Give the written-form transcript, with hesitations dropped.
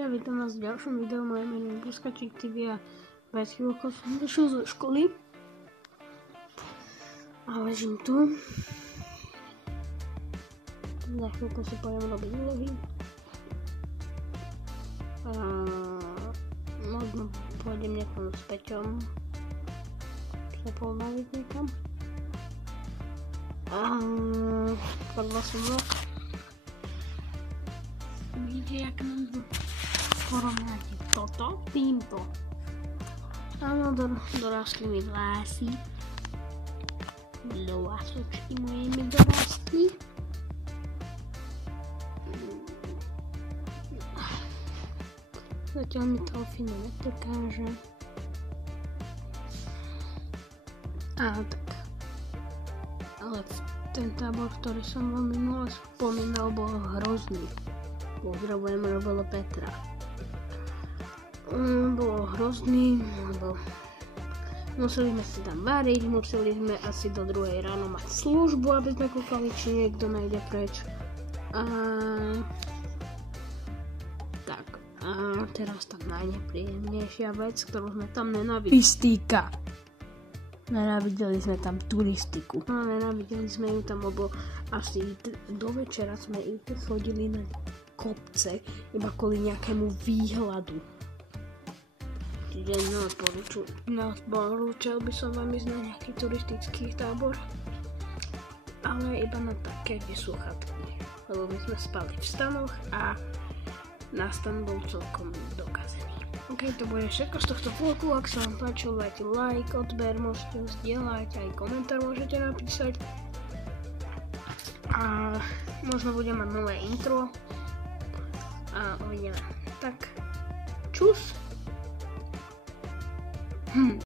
ľudia, vítam vás v ďalšom videu. Moje meno je Buskačík TV a pred chvíľkou som došiel zo školy a ležím tu. Za chvíľku si pôjdem robiť úlohy. Možno pôjdem niekam s Peťom sa pobaviť niekam. Tak vlastne vidíte, jak nám porovnáte toto s týmto. Áno, dorastli mi vlasy. Vlásočky moje mi dorastli. Zatiaľ mi to fino neprekáže. Tak. Ale ten tábor, ktorý som vám minule spomínal, bol hrozný. Pozdravujem Robelo Petra. Bolo hrozný, lebo museli sme si tam variť, museli sme asi do 2 ráno mať službu, aby sme kúkali, či niekto nejde preč. Tak, a teraz tá najnepríjemnejšia vec, ktorú sme tam nenávideli. Turistika. Nenávideli sme tam turistiku. Nenávideli sme ju tam, lebo asi do večera sme chodili na kopce iba kvôli nejakému výhľadu. Čiže neodporúčal by som vám ísť na nejaký turistický tábor, ale iba na také, kde sú chatky. Lebo my sme spali v stanoch a náš stan bol celkom dokazený. Ok, to bude všetko z tohto vlogu. Ak sa vám páčilo, dajte like, odber, môžete zdieľať, aj komentár môžete napísať. A možno budem mať nové intro. A uvidíme. Tak, čus.